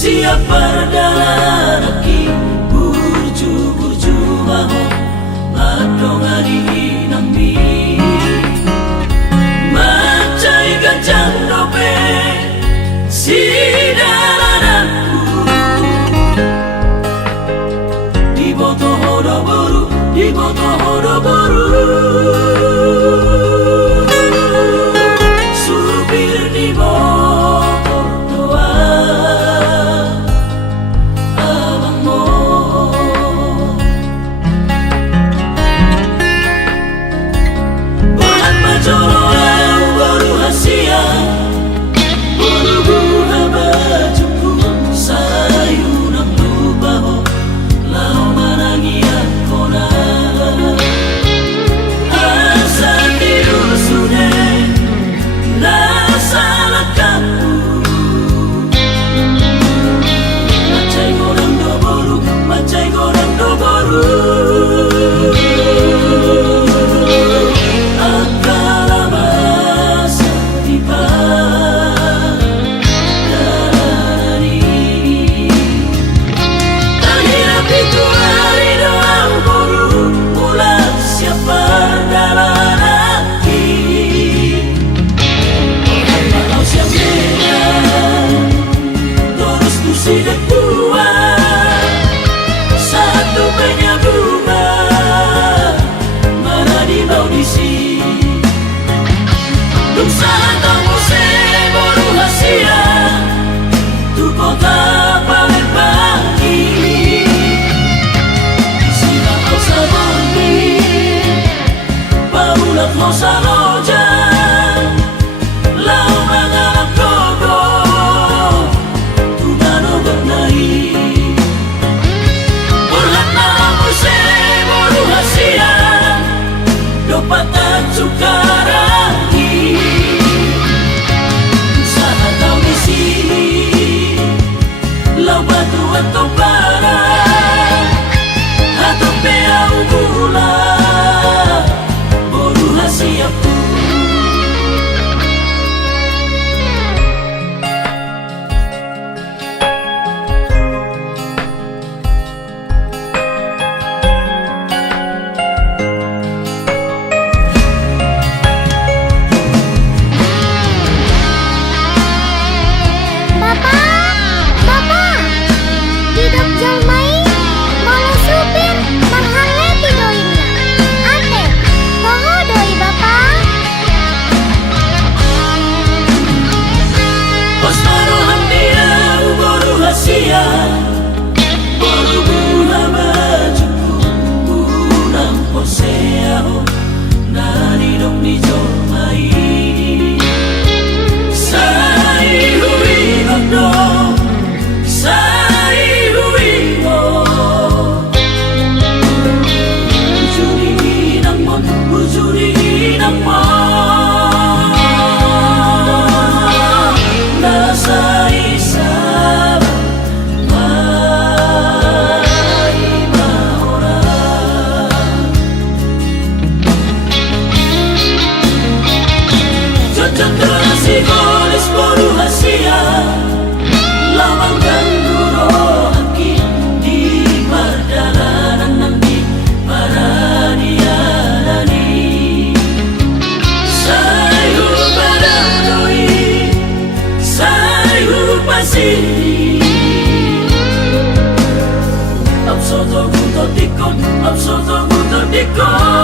siap berdaraki burju-burju baho madongari nami macai gajang dobe sidaranku di boto horoboru di boto horoboru supir di motor doa abangmu bulan majoro au baru hasia baru buha bajuku sayunang lubaho lau manangia kona asa tidur sudah nasalah kamu macai goreng do boru akala masa tiba dari tadi rapi tuari doang boru mula siapa dalam hati kalau siapa terus tu siap buat satu banyak bunga mana di bau di sini Duksa tamu baru hasia tu kota paling pagi sila kau saboni paulah kau saloja lau mengalap kogo tu nano bernai baru hasia dapat tak sukarani usaha kau di sini lau batu atau bara atau peau gula baru hasia pun baru buha bajuku unang poseaho nani dok di jomai sai hui godo sai hui go bujuri nang mon nasai Goles baru hasia lawangkan durohaki di perjalanan nanti para diadani sayu baradoi sayu pasini absoto guto dikon